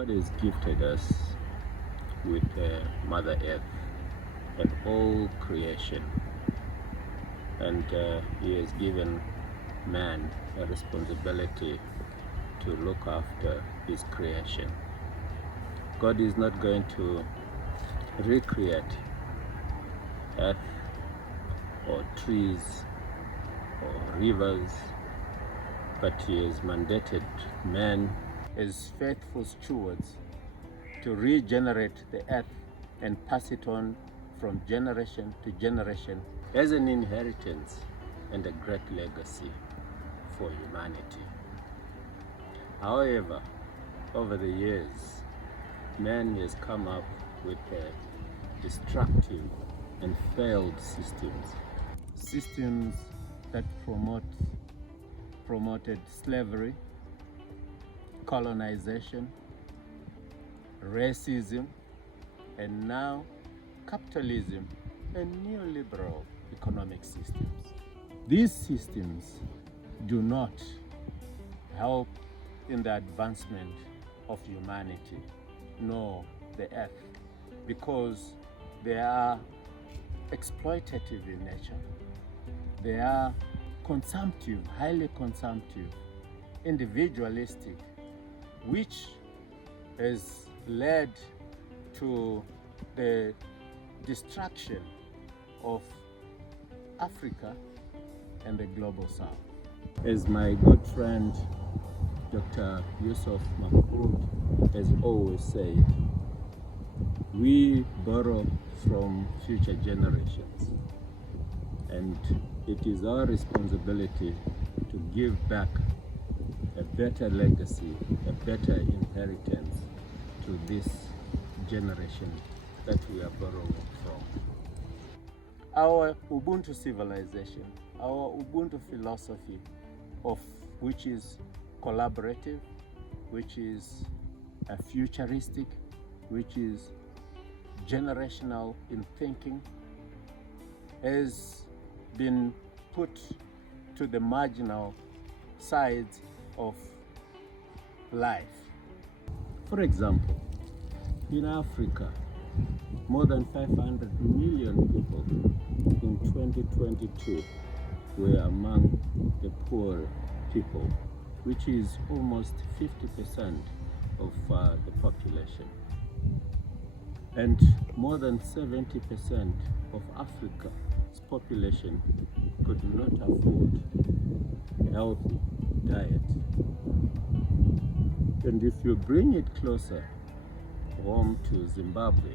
God has gifted us with Mother Earth and all creation, and He has given man a responsibility to look after His creation. God is not going to recreate earth or trees or rivers, but He has mandated man as faithful stewards to regenerate the earth and pass it on from generation to generation as an inheritance and a great legacy for humanity. However, over the years, man has come up with destructive and failed systems that promoted slavery, colonization, racism, and now capitalism and neoliberal economic systems. These systems do not help in the advancement of humanity nor the earth, because they are exploitative in nature. They are consumptive, highly consumptive, individualistic, which has led to the destruction of Africa and the global south. As my good friend Dr. Yusuf Makhloud has always said, we borrow from future generations, and it is our responsibility to give back a better legacy, a better inheritance to this generation that we are borrowing from. Our Ubuntu civilization, our Ubuntu philosophy, of which is collaborative, which is futuristic, which is generational in thinking, has been put to the marginal sides of life. For example, in Africa, more than 500 million people in 2022 were among the poor people, which is almost 50% of the population. And more than 70% of Africa's population could not afford a healthy diet. And if you bring it closer home to Zimbabwe,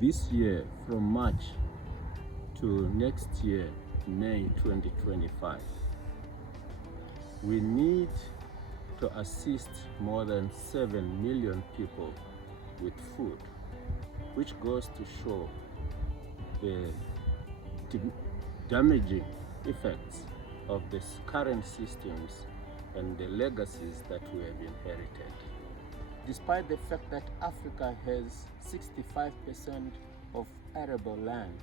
this year from March to next year, May 2025, we need to assist more than 7 million people with food, which goes to show the damaging effects of the current systems and the legacies that we have inherited. Despite the fact that Africa has 65% of arable land,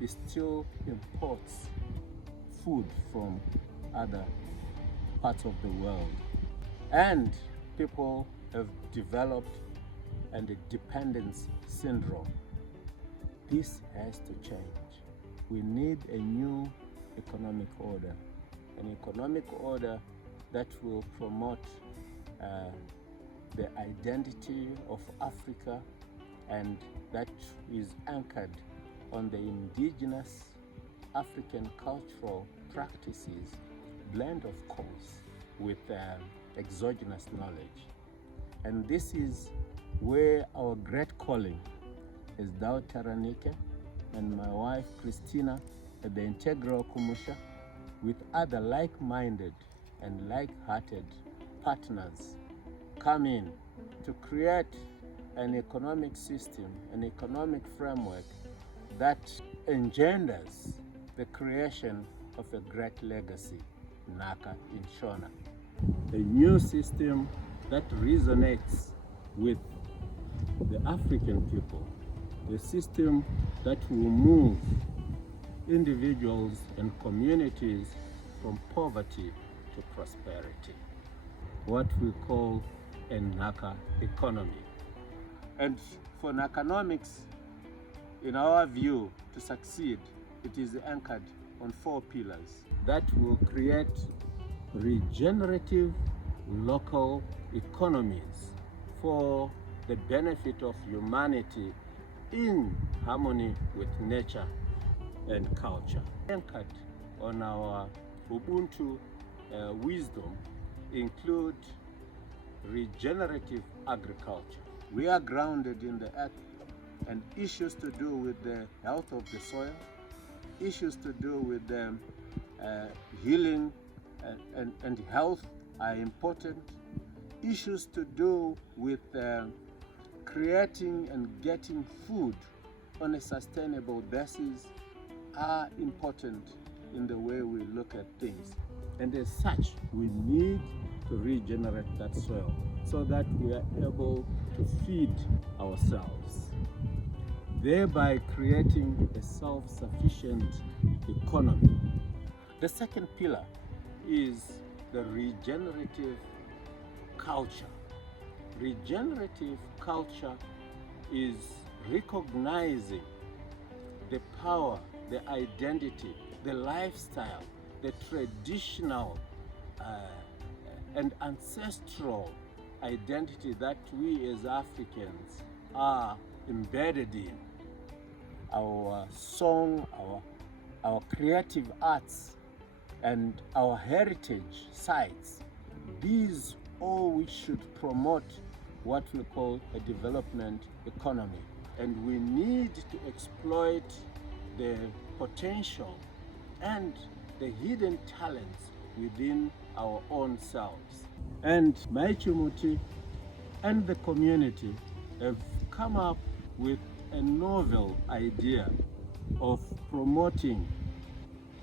it still imports food from other parts of the world. And people have developed a dependence syndrome. This has to change. We need a new economic order, an economic order that will promote the identity of Africa, and that is anchored on the indigenous African cultural practices, blend of course with exogenous knowledge. And this is where our great calling as D.Taranhike and my wife Christina at the Integral Kumusha, with other like-minded and like-hearted partners, come in to create an economic system, an economic framework that engenders the creation of a great legacy, Naka in Shona. A new system that resonates with the African people, a system that will move individuals and communities from poverty to prosperity. What we call and Nhaka economy. And for Nhakanomics, in our view, to succeed, it is anchored on 4 pillars that will create regenerative local economies for the benefit of humanity in harmony with nature and culture. Anchored on our Ubuntu wisdom include regenerative agriculture. We are grounded in the earth, and issues to do with the health of the soil, issues to do with the healing and health are important. Issues to do with creating and getting food on a sustainable basis are important in the way we look at things. And as such, we need to regenerate that soil so that we are able to feed ourselves, thereby creating a self-sufficient economy. The second pillar is the regenerative culture. Regenerative culture is recognizing the power, the identity, the lifestyle, the traditional and ancestral identity that we as Africans are embedded in. Our song, our creative arts, and our heritage sites, these all which should promote what we call a development economy. And we need to exploit the potential and the hidden talents within our own selves. And Maichumuti and the community have come up with a novel idea of promoting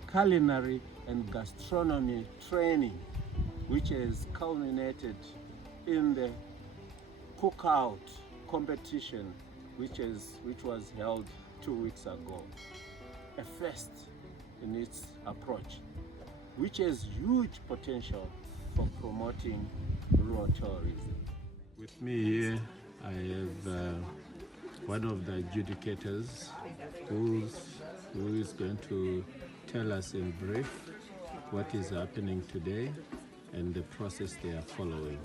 culinary and gastronomy training, which has culminated in the cookout competition which was held 2 weeks ago. A first in its approach, which has huge potential for promoting rural tourism. With me here, I have one of the adjudicators who is going to tell us in brief what is happening today and the process they are following.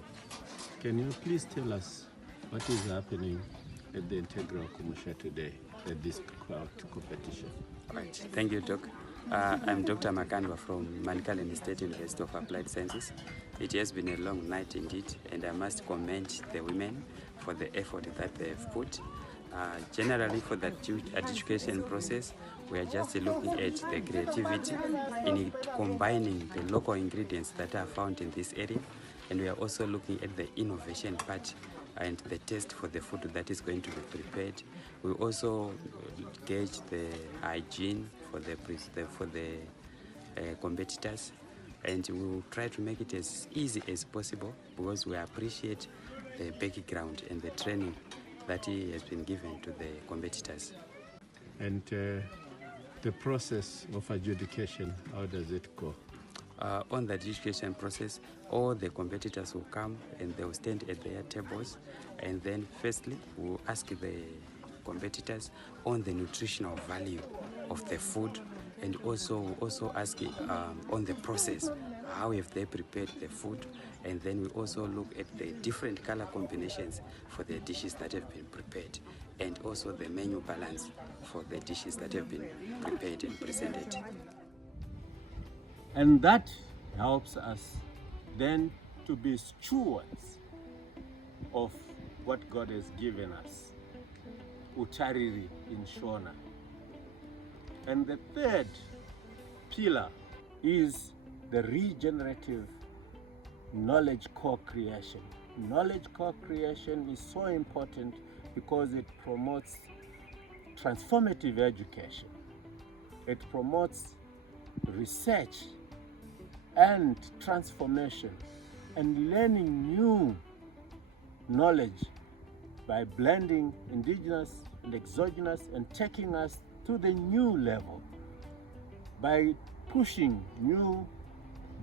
Can you please tell us what is happening at the Integral Kumusha today at this competition? All right, thank you, Doc. I'm Dr. Makandwa from Manicaland State University of Applied Sciences. It has been a long night indeed, and I must commend the women for the effort that they have put. Generally, for the education process, we are just looking at the creativity in combining the local ingredients that are found in this area, and we are also looking at the innovation part and the taste for the food that is going to be prepared. We also gauge the hygiene for the competitors, and we will try to make it as easy as possible because we appreciate the background and the training that has been given to the competitors. And the process of adjudication, how does it go? On the adjudication process, all the competitors will come and they will stand at their tables, and then firstly we'll ask the competitors on the nutritional value of the food, and also ask on the process, how have they prepared the food, and then we also look at the different color combinations for the dishes that have been prepared, and also the menu balance for the dishes that have been prepared and presented. And that helps us then to be stewards of what God has given us, Utariri in Shona. And the third pillar is the regenerative knowledge co-creation. Knowledge co-creation is so important because it promotes transformative education. It promotes research and transformation and learning new knowledge by blending indigenous and exogenous and taking us to the new level by pushing new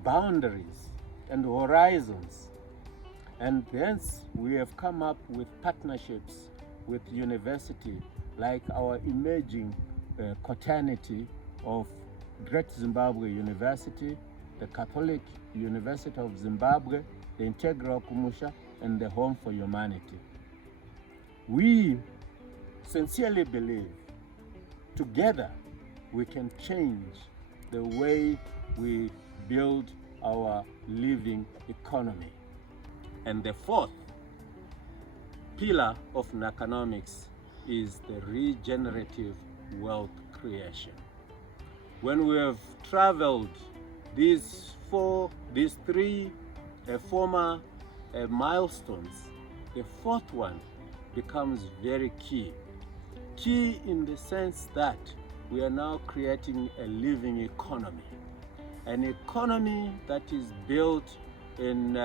boundaries and horizons And hence we have come up with partnerships with university, like our emerging quaternity of Great Zimbabwe University, the Catholic University of Zimbabwe, the Integral Kumusha, and the Home for Humanity. We sincerely believe together we can change the way we build our living economy. And the fourth pillar of Nhakanomics is the regenerative wealth creation. When we have traveled these three former milestones, the fourth one becomes very key. Key in the sense that we are now creating a living economy. An economy that is built in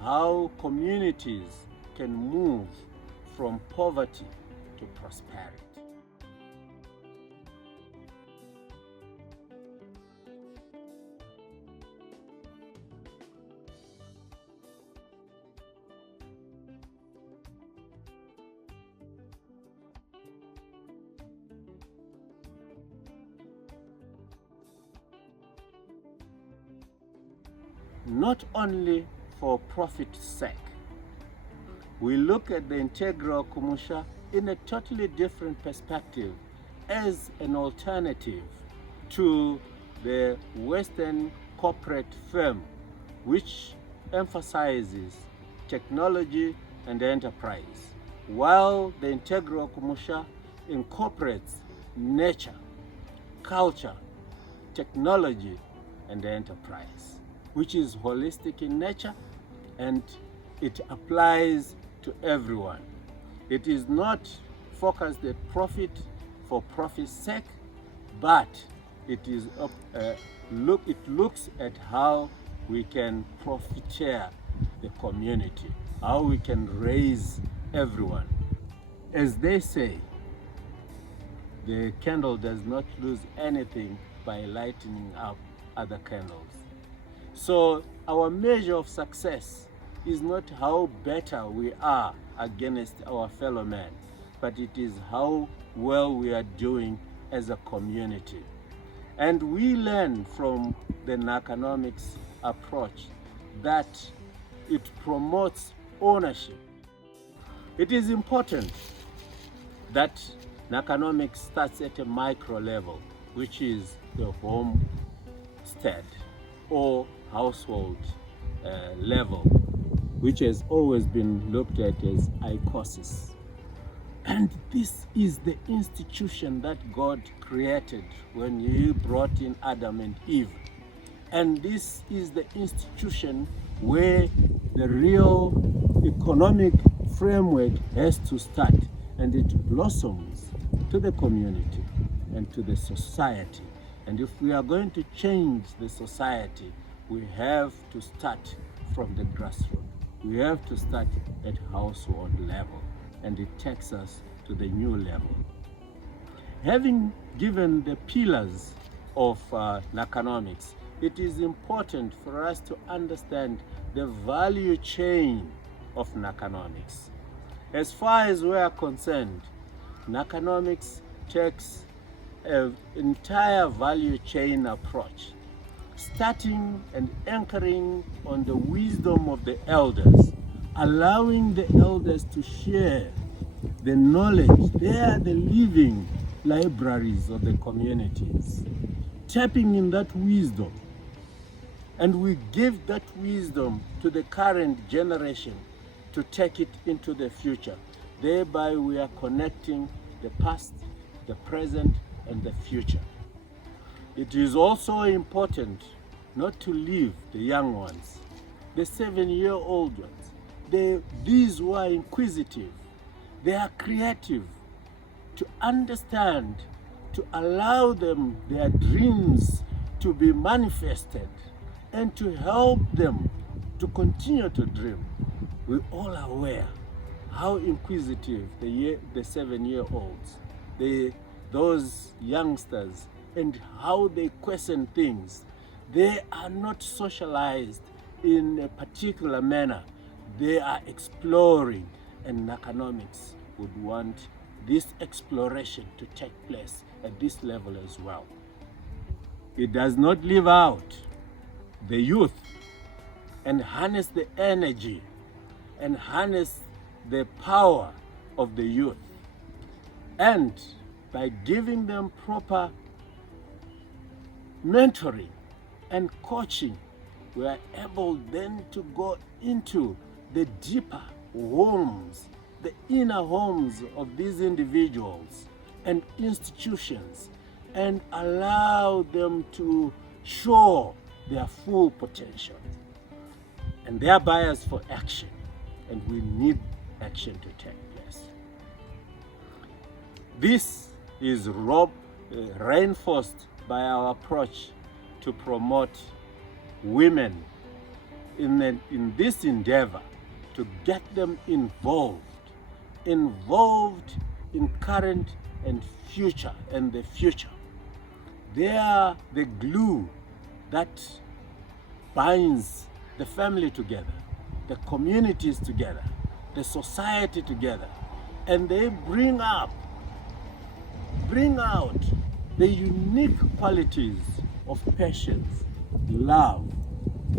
how communities can move from poverty to prosperity. Not only for profit's sake. We look at the integral Kumusha in a totally different perspective as an alternative to the Western corporate firm, which emphasizes technology and enterprise, while the integral Kumusha incorporates nature, culture, technology, and enterprise, which is holistic in nature, and it applies to everyone. It is not focused at profit for profit's sake, but it looks at how we can profiteer the community, how we can raise everyone. As they say, the candle does not lose anything by lighting up other candles. So our measure of success is not how better we are against our fellow men, but it is how well we are doing as a community. And we learn from the Nhakanomics approach that it promotes ownership. It is important that Nhakanomics starts at a micro level, which is the homestead or household level, which has always been looked at as icosis. And this is the institution that God created when He brought in Adam and Eve. And this is the institution where the real economic framework has to start, and it blossoms to the community and to the society. And if we are going to change the society, we have to start from the grassroots. We have to start at household level, and it takes us to the new level. Having given the pillars of Nhakanomics, it is important for us to understand the value chain of Nhakanomics. As far as we are concerned, Nhakanomics takes an entire value chain approach, starting and anchoring on the wisdom of the elders, allowing the elders to share the knowledge. They are the living libraries of the communities, tapping in that wisdom. And we give that wisdom to the current generation to take it into the future. Thereby we are connecting the past, the present, and the future. It is also important not to leave the young ones, the 7-year-old ones, these who are inquisitive, they are creative, to understand, to allow them their dreams to be manifested, and to help them to continue to dream. We all are aware how inquisitive the 7-year-olds, those youngsters, and how they question things. They are not socialized in a particular manner. they are exploring, and Nhakanomics would want this exploration to take place at this level as well. It does not leave out the youth and harness the energy and harness the power of the youth. And by giving them proper mentoring and coaching, we are able then to go into the deeper homes, the inner homes of these individuals and institutions, and allow them to show their full potential. And they are biased for action, and we need action to take place. This is reinforced by our approach to promote women in this endeavor, to get them involved in current and future and the future. They are the glue that binds the family together, the communities together, the society together, and they bring out the unique qualities of patience, love,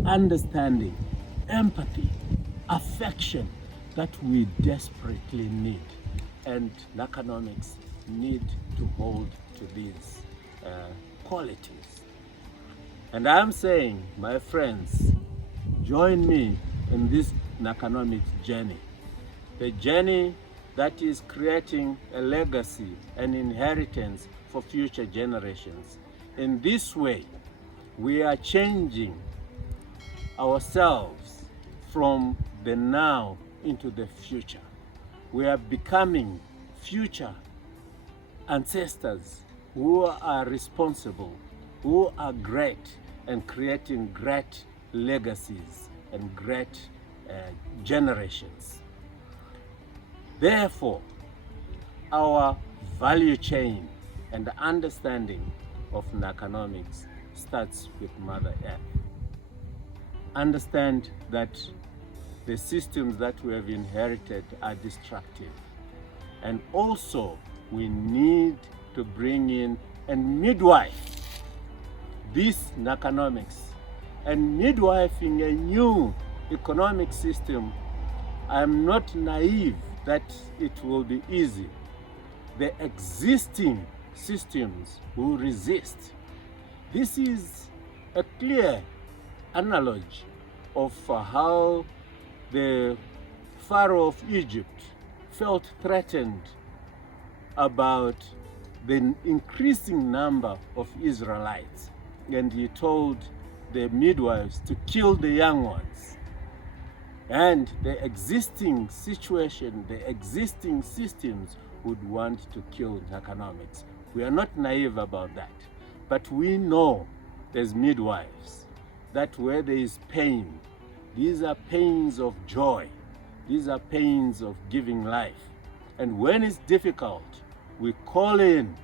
understanding, empathy, affection that we desperately need. And Nhakanomics need to hold to these qualities. And I'm saying, my friends, join me in this Nhakanomics journey. The journey that is creating a legacy, an inheritance for future generations. In this way, we are changing ourselves from the now into the future. We are becoming future ancestors who are responsible, who are great, and creating great legacies and great generations. Therefore, our value chain and the understanding of Nhakanomics starts with Mother Earth. Understand that the systems that we have inherited are destructive. And also, we need to bring in and midwife this Nhakanomics. And midwifing a new economic system, I'm not naive that it will be easy. The existing systems will resist. This is a clear analogy of how the Pharaoh of Egypt felt threatened about the increasing number of Israelites, and he told the midwives to kill the young ones. And the existing situation, the existing systems would want to kill Nhakanomics. We are not naive about that, but we know there's midwives, that where there is pain, these are pains of joy, these are pains of giving life. And when it's difficult, we call in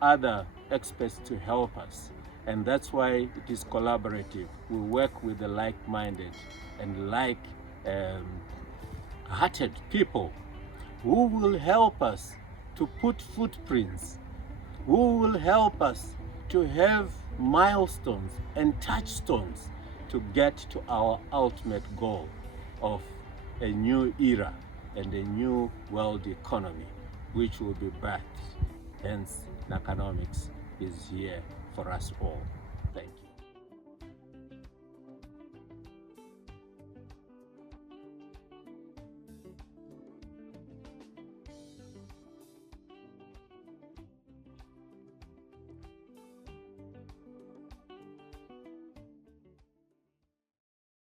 other experts to help us. And that's why it is collaborative. We work with the like-minded and like-hearted people who will help us to put footprints, who will help us to have milestones and touchstones to get to our ultimate goal of a new era and a new world economy, which will be birthed. Hence, Nhakanomics is here for us all.